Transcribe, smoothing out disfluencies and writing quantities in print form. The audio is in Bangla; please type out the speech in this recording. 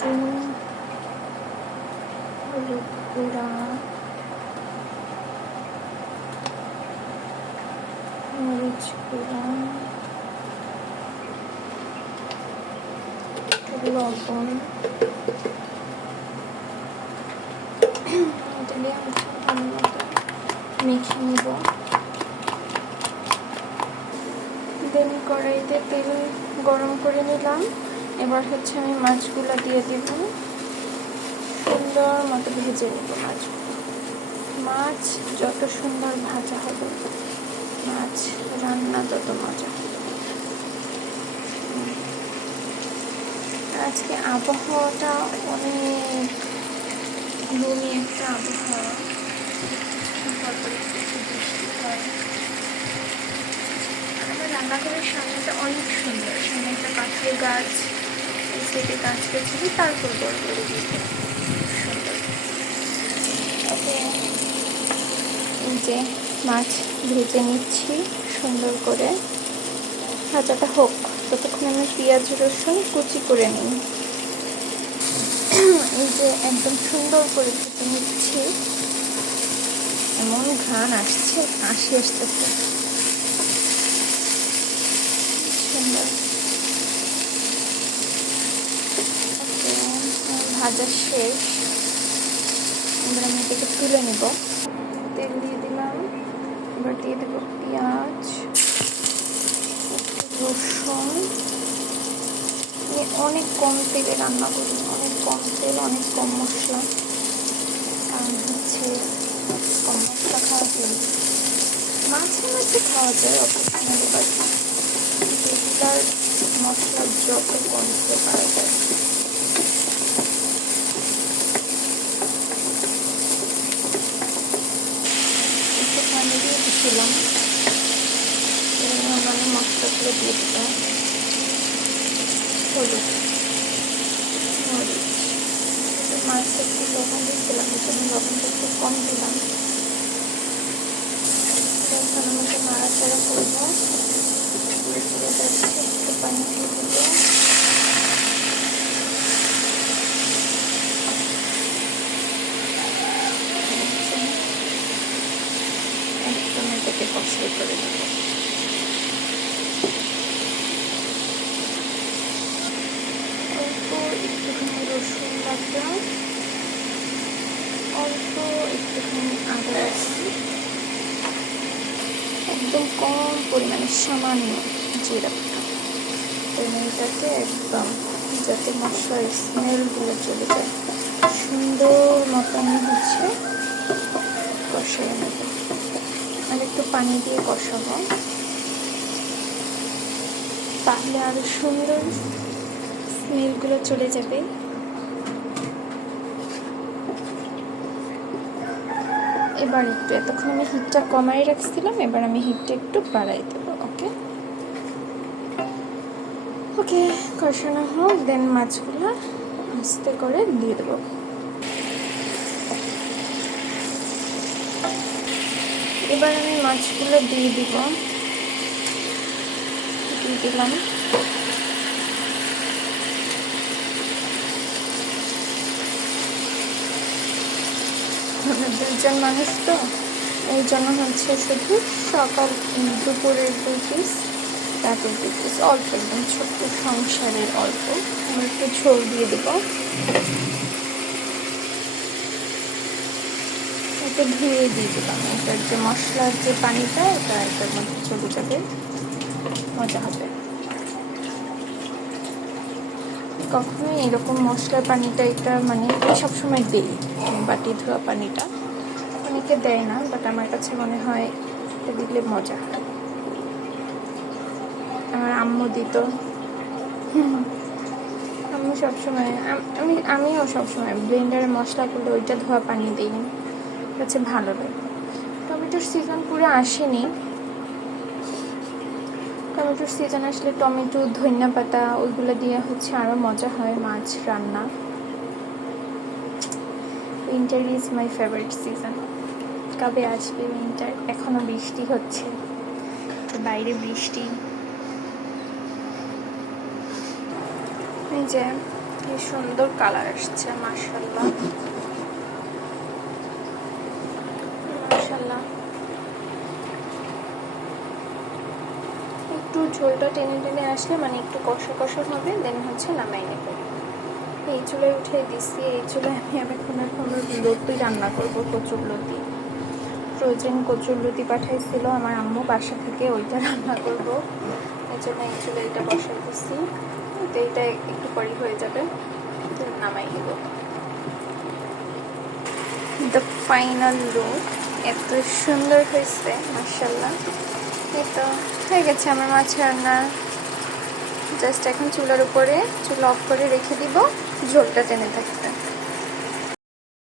একটু হলুদ গুঁড়া, মরিচ গুঁড়া, লবণ, এটা দিয়ে ভালো মতো মেখে নিব। দেন কড়াইতে তেল গরম করে নিলাম। এবার হচ্ছে আমি মাছগুলো দিয়ে দিব, সুন্দর মতো ভেজে নেব মাছগুলো। মাছ যত সুন্দর ভাজা হবে, মাছ রান্না তত মজা হবে। আজকে আবহাওয়াটা অনেক গ্লুমি একটা আবহাওয়া, তারপরে কিছু বৃষ্টি হয়। আমার রান্নাঘরের সামনেটা অনেক সুন্দর, সামনে একটা কাঁঠাল গাছ, এই সাইডে গাছ গেছিল, তারপর বড় বড় দিতে সুন্দর। ওকে, এই যে মাছ ভেজে নিচ্ছি সুন্দর করে। ভাজাটা হোক, ততক্ষণ আমি পেঁয়াজ রসুন কুচি করে নিই। এই যে একদম সুন্দর করে ভেজে নিচ্ছি, এমন ঘ্রাণ আসছে, আসতেছে সুন্দর। ভাজা শেষ, এবার আমি এটাকে তুলে নেব। তেল দিয়ে দিলাম, এবার দিয়ে দেবো পেঁয়াজ, রসুন। আমি অনেক কম তেলে রান্না করি, অনেক কম তেল, অনেক কম মশলা, কারণ হচ্ছে কম মশলা খাওয়া যায়। মাঝে মাঝে খাওয়া যায় অকেশনালি, বাট রেগুলার মশলা যত কমতে পারা যায়। একটু পানি দিয়ে দিচ্ছিলাম, মানে মশলাগুলো দিয়ে দিলাম। হলুদ, মরিচ, মাছে একটু লবণ দিচ্ছিলাম, এই জন্য লবণটা একটু কম দিলাম। এখন আমাকে নাড়াচাড়া করবো, একটু পানি দিয়ে দেবো। একদম এটাকে কষিয়ে করে দেবো। অল্প একটুখানি রসুন বাটা, অল্প একটুখানি আদা রসুন, একদম কম পরিমাণে সামান্য জিরা বাটা। এটাকে একদম যাতে মশলার স্মেলগুলো চলে যায়, সুন্দর মতো আমি হচ্ছে কষিয়ে নেব। আর একটু পানি দিয়ে কষাবো, তাহলে আরো সুন্দর স্মেলগুলো চলে যাবে। এবার একটু, এতক্ষণ আমি হিটটা কমাই রাখছিলাম, এবার আমি হিটটা একটু বাড়াই দেবো। ওকে ওকে, কষানো হোক, দেন মাছগুলো আস্তে করে দিয়ে দেবো। এবার আমি মাছগুলো দিয়ে দিলাম। দুজন মানুষ তো, এই জন্য হচ্ছে শুধু সকাল দুপুরের 2 পিস, রাতের 2 পিস, অল্প, একদম ছোট্ট সংসারের অল্প। আমি একটু ঝোল দিয়ে দেবো, একটু ধুয়ে দিয়ে দিলাম। এটার যে মশলার যে পানিটা, এটা এটার মধ্যে চলে যাবে, মজা হবে। কখনোই এরকম মশলার পানিটা, এটা মানে সবসময় দিই, বাটি ধোয়া পানিটা। অনেকে দেয় না, বাট আমার কাছে মনে হয় এটা দিলে মজা হয়। আমার আম্মু দিত, আম্মু সবসময়, আমিও সবসময় ব্লেন্ডারে মশলা করলে ওইটা ধোয়া পানি দিই, হচ্ছে ভালো লাগে। টমেটোর সিজন পুরো আসেনি, টমেটোর সিজন আসলে টমেটো, ধনিয়া পাতা ওইগুলো দিয়ে হচ্ছে আরও মজা হয় মাছ রান্না। Winter is my favourite season. কবে আসবে উইন্টার? এখনও বৃষ্টি হচ্ছে, বাইরে বৃষ্টি। এই যে কি সুন্দর কালার আসছে, মাশাআল্লাহ মাশাআল্লাহ। একটু ঝোলটা টেনে টেনে আসলে মানে একটু কষা কষা হবে, দেন হচ্ছে নামাই নেব। এই চুলায় উঠে দিচ্ছি। এই চুলায় আমি এখন লতি রান্না করব, কচুর লতি। ফ্রোজেন কচুর লতি পাঠাইছিল আমার আম্মু বাসা থেকে, ওইটা রান্না করব। এই জন্য এই চুলায় এটা বসাই দিচ্ছি। তো এইটা একটু পরই হয়ে যাবে, নামাই নেব। দ্য ফাইনাল লুক এত সুন্দর হয়েছে, মাশাআল্লাহ। এই তো হয়ে গেছে আমার মাছ রান্না। জাস্ট এখন চুলার উপরে চুলা অফ করে রেখে দিব ঝোলটা টেনে থাকতে।